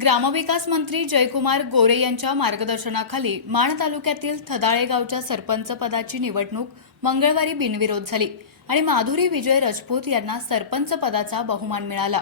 ग्रामविकास मंत्री जयकुमार गोरे यांच्या मार्गदर्शनाखाली माण तालुक्यातील थदाळे गावच्या सरपंच पदाची निवडणूक मंगळवारी बिनविरोध झाली आणि माधुरी विजय राजपूत यांना सरपंच पदाचा बहुमान मिळाला।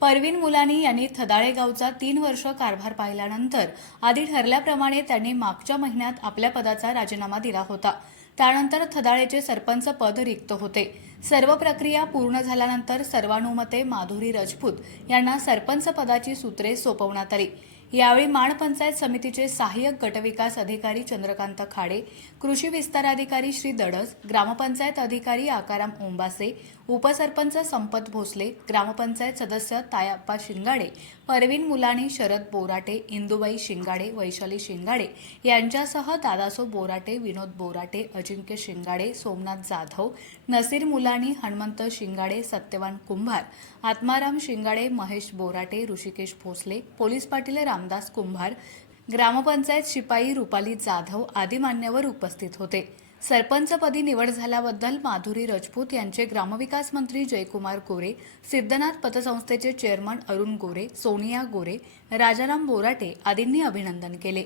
परवीन मुलानी यांनी थदाळे गावचा 3 वर्ष कारभार पाहिल्यानंतर आधी ठरल्याप्रमाणे त्यांनी मागच्या महिन्यात आपल्या पदाचा राजीनामा दिला होता। त्यानंतर थदाळेचे सरपंच पद रिक्त होते। सर्व प्रक्रिया पूर्ण झाल्यानंतर सर्वानुमते माधुरी राजपूत यांना सरपंच पदाची सूत्रे सोपवण्यात आली। यावेळी माण पंचायत समितीचे सहाय्यक गटविकास अधिकारी चंद्रकांत खाडे, कृषी विस्तार अधिकारी श्री दडस, ग्रामपंचायत अधिकारी आकाराम ओंबासे, उपसरपंच संपत भोसले, ग्रामपंचायत सदस्य तायाप्पा शिंगाडे, परवीन मुलानी, शरद बोराटे, इंदुबाई शिंगाडे, वैशाली शिंगाडे यांच्यासह दादासो बोराटे, विनोद बोराटे, अजिंक्य शिंगाडे, सोमनाथ जाधव, नसीर मुलानी, हनुमंत शिंगाडे, सत्यवान कुंभार, आत्माराम शिंगाडे, महेश बोराटे, ऋषिकेश भोसले, पोलीस पाटील रामदास कुंभार, ग्रामपंचायत शिपाई रुपाली जाधव आदी मान्यवर उपस्थित होते। सरपंचपदी निवड झाल्याबद्दल माधुरी राजपूत यांचे ग्रामविकास मंत्री जयकुमार गोरे, सिद्धनाथ पतसंस्थेचे चेअरमन अरुण गोरे, सोनिया गोरे, राजाराम बोराटे आदींनी अभिनंदन केले।